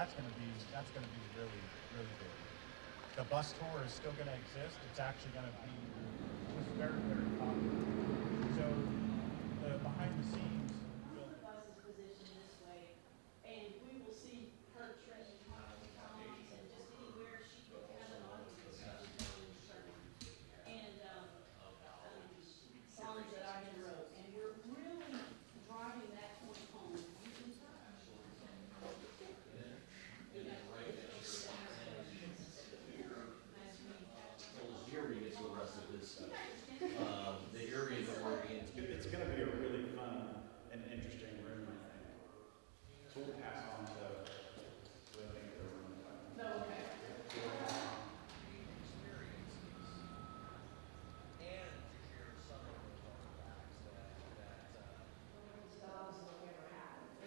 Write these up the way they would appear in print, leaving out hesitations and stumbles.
that's going to be really really big. The bus tour is still going to exist. It's actually going to be just very popular. So the behind the scenes will. The bus is positioned this way, and we will see her trip and talk to Tom's and just anywhere she can have an audience. And songs that I had wrote, and we're really driving that point home. Here we get to the rest of this stuff. The area that we're in. It's going to be a really fun and interesting room, I think. So we'll pass on to I think the room. No, okay.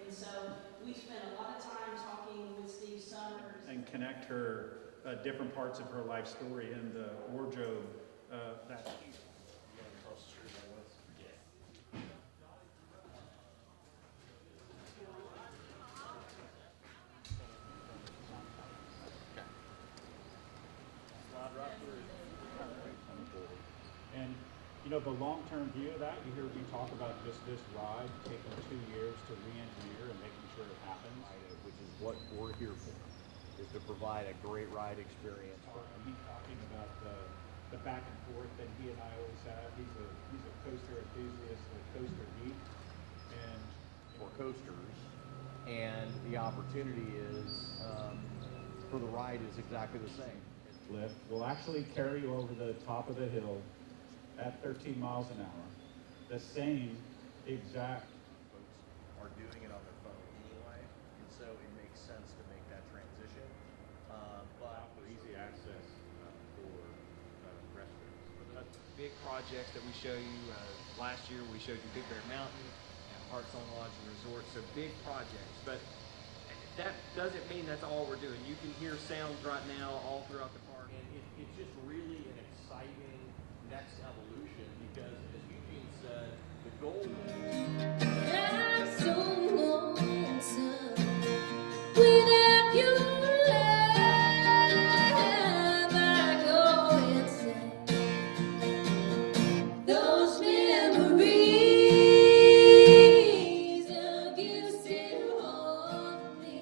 And so we spent a lot of time talking with Steve Summers. And connect her different parts of her life story in the wardrobe that and you know the long-term view of that, you hear me talk about just this ride taking 2 years to re-engineer and making sure it happens. Which is what we're here for, is to provide a great ride experience. Me talking about the back and forth that he and I always have. He's a coaster enthusiast, a coaster geek, and For coasters, and the opportunity is for the ride is exactly the same. lift will actually carry you over the top of the hill at 13 miles an hour. The same exact. Folks are doing it on their phone anyway, and so it makes sense to make that transition. But For easy access for restrooms. Big projects that we show you. Last year we showed you Big Bear Mountain and Hearts on Lodge and Resort. So big projects, but that doesn't mean that's all we're doing. You can hear sounds right now all throughout the park. And it's just really an exciting next evolution because, as Eugene said, the goal I'm so lonesome without your love. I go insane. Those memories of you still haunt me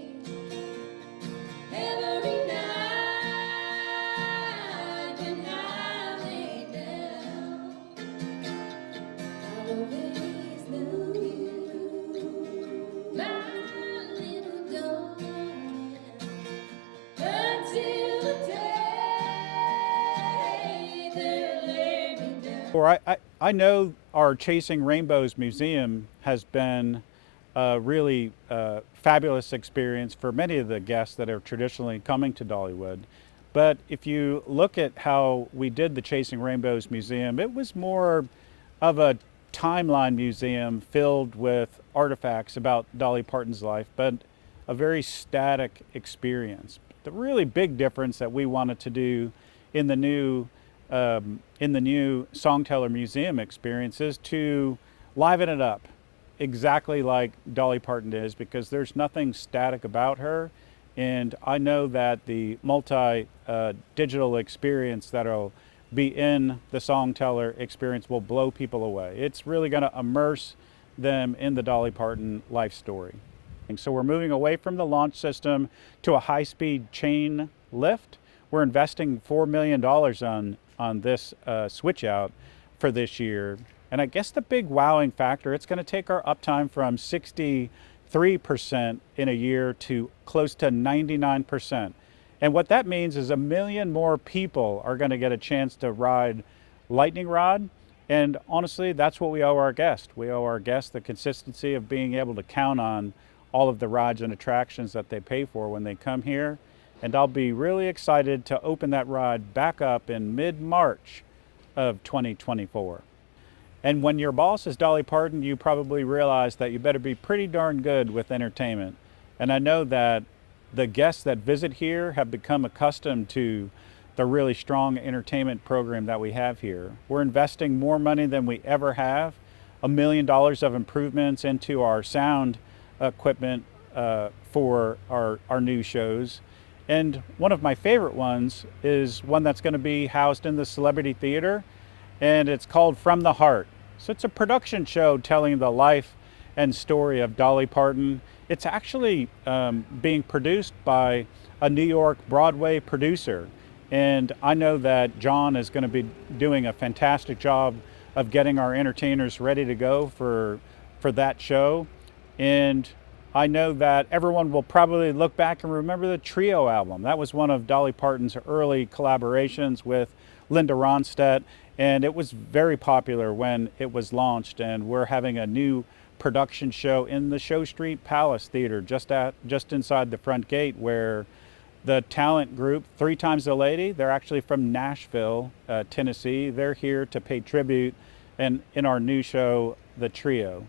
every night when I lay down. I'll always love you, my little darling, until the day they lay me down. Or I know our Chasing Rainbows Museum has been a really fabulous experience for many of the guests that are traditionally coming to Dollywood. But if you look at how we did the Chasing Rainbows Museum, it was more of a timeline museum filled with artifacts about Dolly Parton's life, but a very static experience. The really big difference that we wanted to do in the new Songteller Museum experience is to liven it up exactly like Dolly Parton is, because there's nothing static about her. And I know that the multi-digital experience that'll be in the Songteller experience will blow people away. It's really going to immerse them in the Dolly Parton life story. And so we're moving away from the launch system to a high-speed chain lift. We're investing $4 million on this switch out for this year. And I guess the big wowing factor, it's going to take our uptime from 63% in a year to close to 99%. And what that means is 1 million more people are going to get a chance to ride Lightning Rod. And honestly, that's what we owe our guests. We owe our guests the consistency of being able to count on all of the rides and attractions that they pay for when they come here. And I'll be really excited to open that ride back up in mid-March of 2024. And when your boss is Dolly Parton, you probably realize that you better be pretty darn good with entertainment. And I know that the guests that visit here have become accustomed to the really strong entertainment program that we have here. We're investing more money than we ever have, $1 million of improvements into our sound equipment for our new shows. And one of my favorite ones is one that's going to be housed in the Celebrity Theater, and it's called From the Heart. So it's a production show telling the life and story of Dolly Parton. It's actually being produced by a New York Broadway producer. And I know that John is going to be doing a fantastic job of getting our entertainers ready to go for that show. And I know that everyone will probably look back and remember the Trio album. That was one of Dolly Parton's early collaborations with Linda Ronstadt, and it was very popular when it was launched. And we're having a new production show in the Show Street Palace Theater, just inside the front gate, where the talent group, Three Times a Lady, they're actually from Nashville, Tennessee. They're here to pay tribute and in our new show, The Trio.